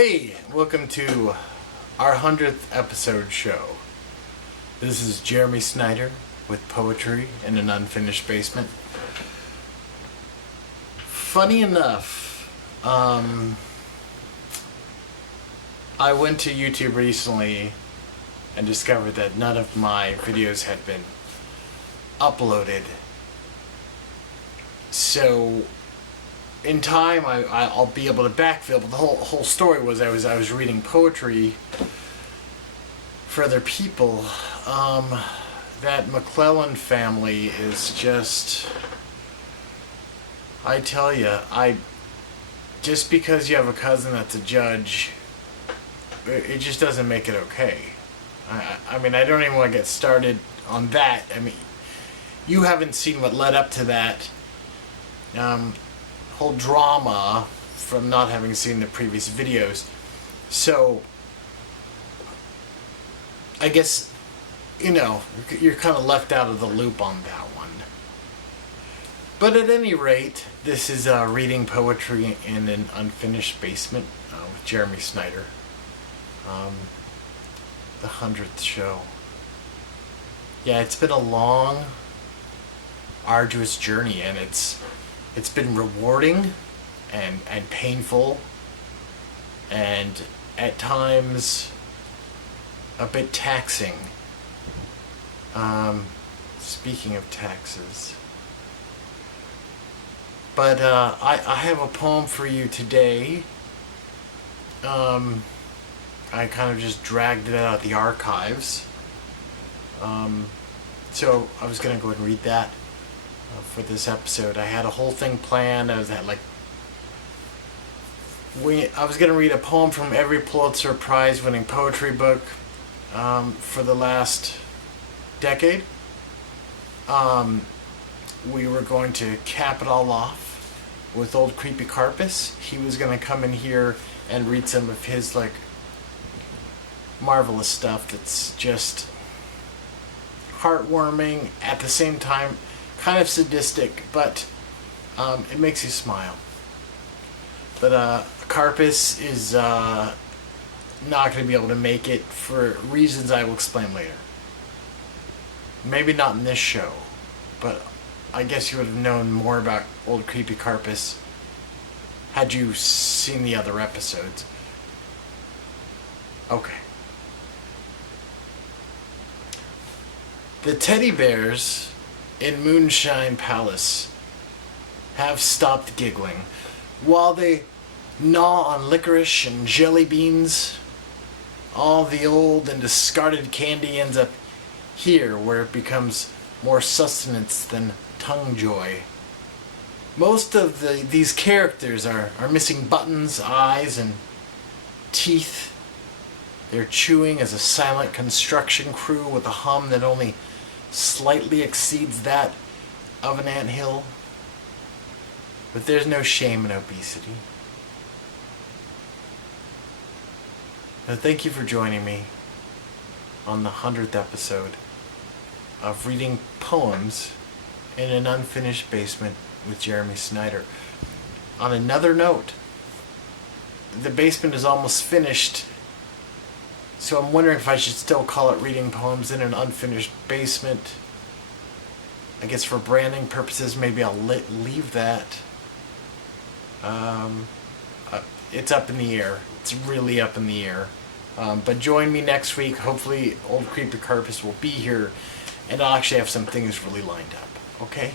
Hey, welcome to our 100th episode show. This is Jeremy Snyder with Poetry in an Unfinished Basement. Funny enough, I went to YouTube recently and discovered that none of my videos had been uploaded. So in time, I'll be able to backfill. But the whole story was I was reading poetry for other people. That McClellan family is just, I tell you, just because you have a cousin that's a judge, it just doesn't make it okay. I mean, I don't even want to get started on that. I mean, you haven't seen what led up to that whole drama from not having seen the previous videos. So I guess, you're kind of left out of the loop on that one. But at any rate, this is reading poetry in an unfinished basement with Jeremy Snyder. The 100th show. Yeah, it's been a long, arduous journey, and it's been rewarding and painful, and at times a bit taxing. Speaking of taxes. But I have a poem for you today. I kind of just dragged it out of the archives. So I was going to go ahead and read that for this episode. I had a whole thing planned. I was going to read a poem from every Pulitzer Prize winning poetry book for the last decade. We were going to cap it all off with Old Creepy Carpus. He was going to come in here and read some of his marvelous stuff that's just heartwarming, at the same time kind of sadistic, but it makes you smile. But Carpus is not going to be able to make it for reasons I will explain later. Maybe not in this show, but I guess you would have known more about Old Creepy Carpus had you seen the other episodes. Okay. The teddy bears in Moonshine Palace have stopped giggling while they gnaw on licorice and jelly beans. All the old and discarded candy ends up here, where it becomes more sustenance than tongue joy. Most of these characters are missing buttons, eyes, and teeth. They're chewing as a silent construction crew with a hum that only slightly exceeds that of an anthill. But there's no shame in obesity. Now, thank you for joining me on the 100th episode of reading poems in an unfinished basement with Jeremy Snyder. On another note, the basement is almost finished, so I'm wondering if I should still call it reading poems in an unfinished basement. I guess for branding purposes, maybe I'll leave that. It's up in the air. It's really up in the air. But join me next week. Hopefully Old Creepy Carpus will be here, and I'll actually have some things really lined up. Okay?